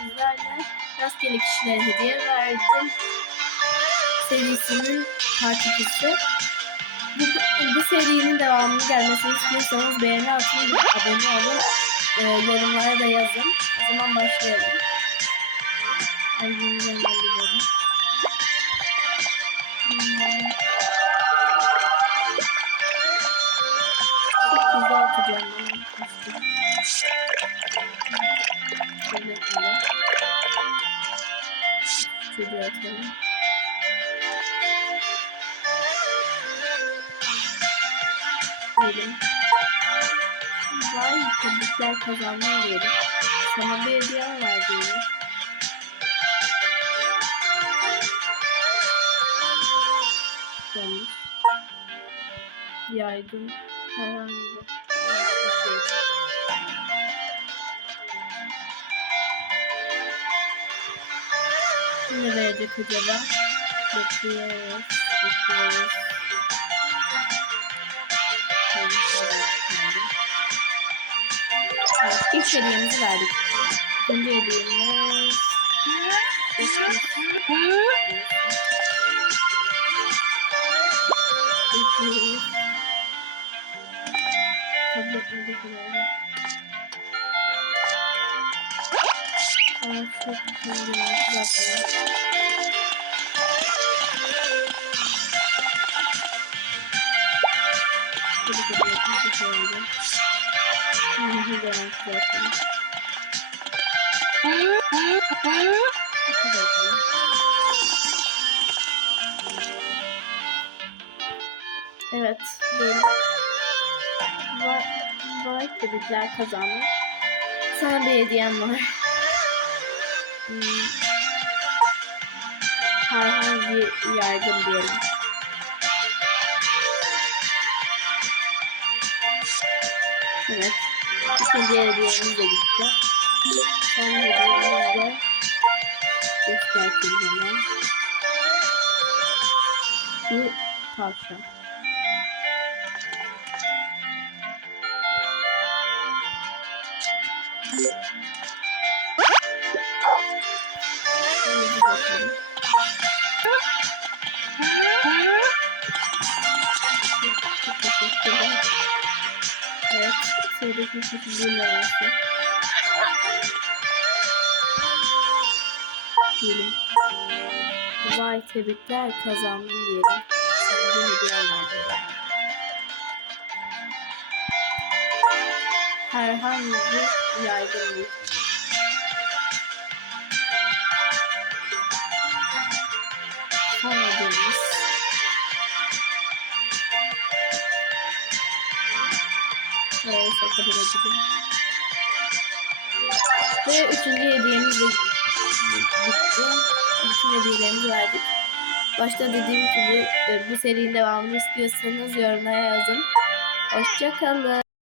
sizlerle rastgele kişilere hediye verdim. Serisinin 2'si. Bu, bu serinin devamının gelmesini istiyorsanız beğeni atın, abone olun, e, yorumlara da yazın. O zaman başlayalım. Ay yeni rengi biliyorum. Hmm. Çok hızlı atacağım. Şöyle. Vay tebrikler kazandın diyelim. Sana bir hediyem var diyelim. Olmuş. Yaygın herhangi bir şey. Ne verecek acaba? Bekliyoruz. Bekliyoruz. Evet, ilk hediyemizi verdik. İkinci hediyemiz... Tabletleri kullanalım. Arkadaşlar. Hadi bakalım. Evet, böyle. Vay, vay tebrikler kazandın. Sana bir hediyem var. Hmm. Herhangi bir yaygın diyelim. Evet. İkinci hediyemiz de gitti. Son hediyemiz de göstereyim hemen. Şu tavşan. Evet, sıradaki arası. Diyelim. Vay tebrikler kazandın diyelim. Sana bir. Herhangi bir yaygın bir Neyse kabul edelim. Ve üçüncü hediyemiz bitti. Bütün hediyelerimizi verdik. Başta dediğim gibi e, bu serinin devamını istiyorsanız yorumlara yazın. Hoşçakalın.